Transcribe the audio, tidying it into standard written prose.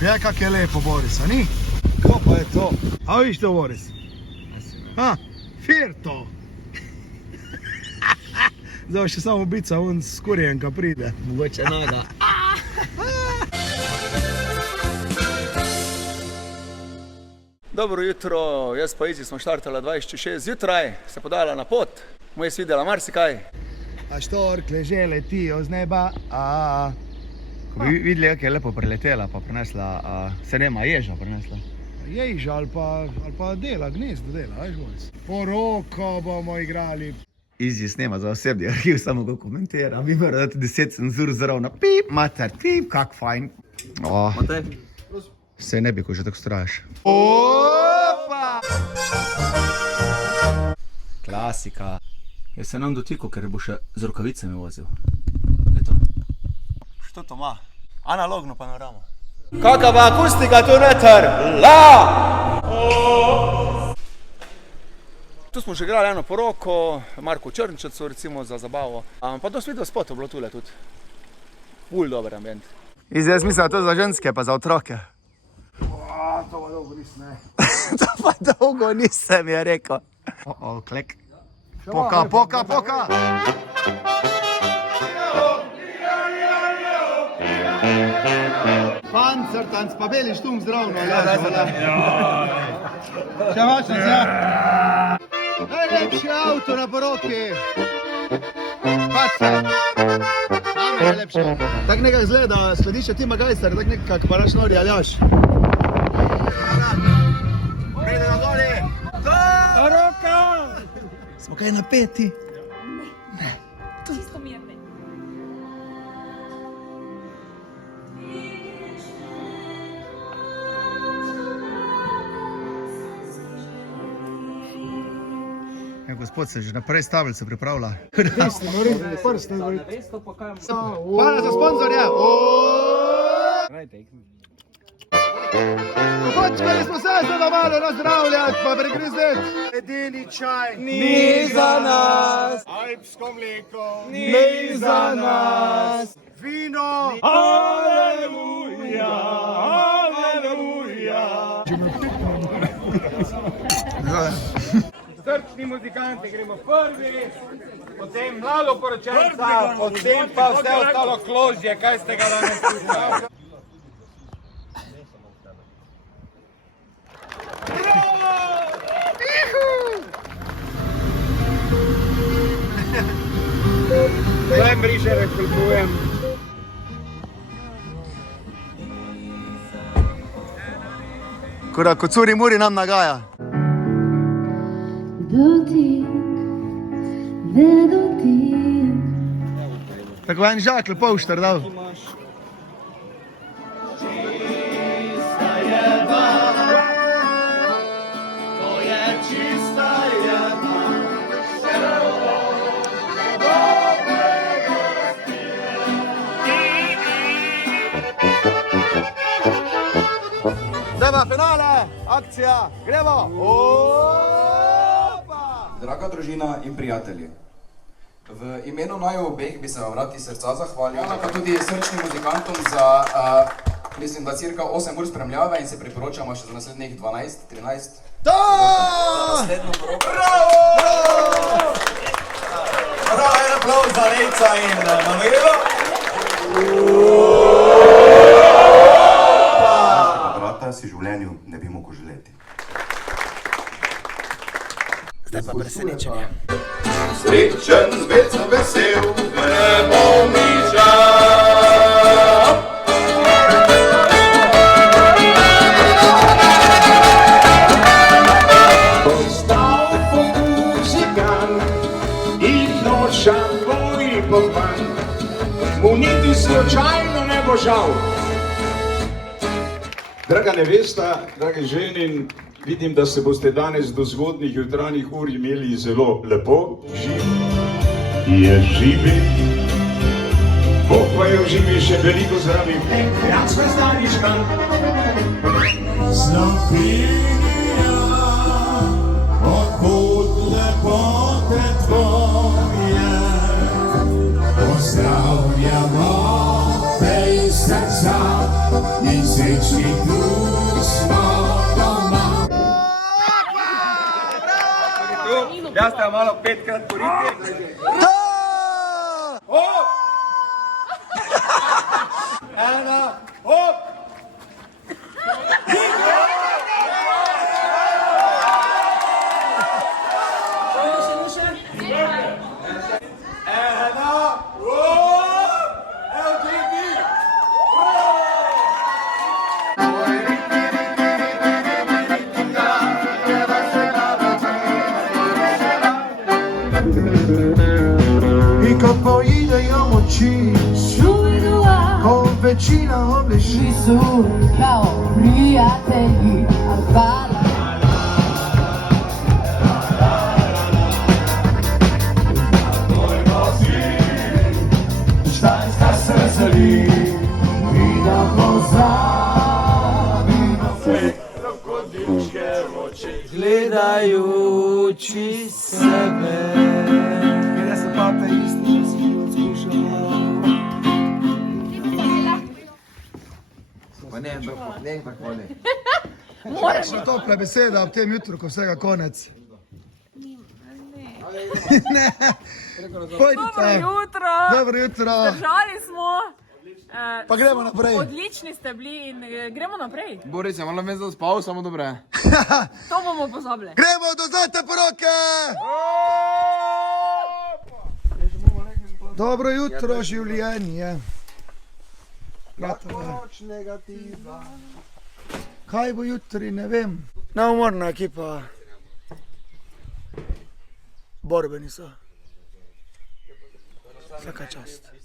Je, kak je lepo, Boris, a ni? Ko pa je to? A viš to, Boris? Firto. Zdaj še samo bica, on skurjenka pride. Mogoče naga. Dobro jutro, jaz pa Izi smo štartala 26 zjutraj, se podala na pot, moje si videla marsikaj. A štorkle že letijo z neba, Bi videli, kako je lepo preletela, pa prinesla, se nema, ježa prinesla. Ježa ali pa dela, gnezdo dela, veš, Boris? Poroko bomo igrali. Izi snema za osebni arhiv, samo ga komentira, bi moral dati 10 cenzur zravno, pip, mater, pip, kak fajn. Matej? Se ne bi, ko že tako straš. Opa! Klasika. Jaz se nam dotikal, ker bo še z rokavicami vozil. Eto. Što to ima? Analogno panorama. Kakava akustika tu noter? Tu smo že igrali eno poroko, Marku Črnčecu recimo za zabavo. Pa dosti video spotov bilo tule tudi. Ful dober ambient. Izi, jaz mislim, da to za ženske, pa za otroke. To pa dolgo nisem, ne. To pa dolgo nisem, je rekel. Klek. Poka. Pancertanc, pa beli štum zdravno, Še vačno se. Najlepši avto na poroki. Pace. Name najlepši. Tak nekak zgleda, slediš Tima Gajser, tak nekak paraš nori, Aljaš. Pride na gori. Poroka! Smo kaj napeti? Čisto mirne. Gospod se že naprej stavljico pripravlja. Prstne gori. Hvala za sponzorja. Počkali smo se da malo nazdravljati, pa pregrizeti. Edini čaj Ni za nas, alpsko mleko ni za nas. Vino. Aleluja, aleluja. Srčni muzikanti gremo prvi, potem mladoporočenca, potem pa vse ostalo kložje, kaj ste ga danes slušali. Zdaj brišere kultujem. Kura, ko curi muri nam nagaja. Dotik, ne dotik. Tako en žakl polštar dal. Zdaj pa finale, akcija, gremo! Draga družina in prijatelji, v imenu naju obeh bi se vam rad iz srca zahvalil, pa tudi srčnim muzikantom za, mislim, da cirka 8 ur spremljave in se priporočamo še za naslednjih 12-13. Da! Za naslednjo poroko. Bravo, en aplauz za Rejca in Manuelo. Brata si življenju ne bi mogel želeti. Zdaj pa presenečenje. Srečen, zvecno vesel, gremo miža. Postal bom muzikan in nočam tvoj popan, mu niti slučajno ne bo žal. Draga nevesta, dragi ženin, vidim, da se boste danes do zgodnjih jutranjih ur imeli zelo lepo. Je živi, Bog pa je v živi še veliko zdravih. Rad smo zdaničkan. Slovenija, odkud lepote tvoje, pozdravljamo te iz srca in srečno Jaz te malo 5krat poriti. Hop! Ena, hop! Ena, hop! Evo ti ti! I cowboy dajamo ci con vecina oblesci su kao prijatelji Alvara. Staj sta se veseli i da pozdravimo Gledajući sebe. Kada se pate isti skušamo. Pa ne tako ne. Kakšna topla beseda ob tem jutru, ko vsega konec. Ne. Pojdite. Dobro jutro. Držali smo. Pa gremo naprej. Odlični ste bili in gremo naprej. Boris, malo me zaspal, samo dobre. To bomo pozabili. Gremo do zlate poroke! Dobro jutro, življenje. Kaj bo jutri, ne vem. Neumorna ekipa. Borbeni so. Vsaka čast.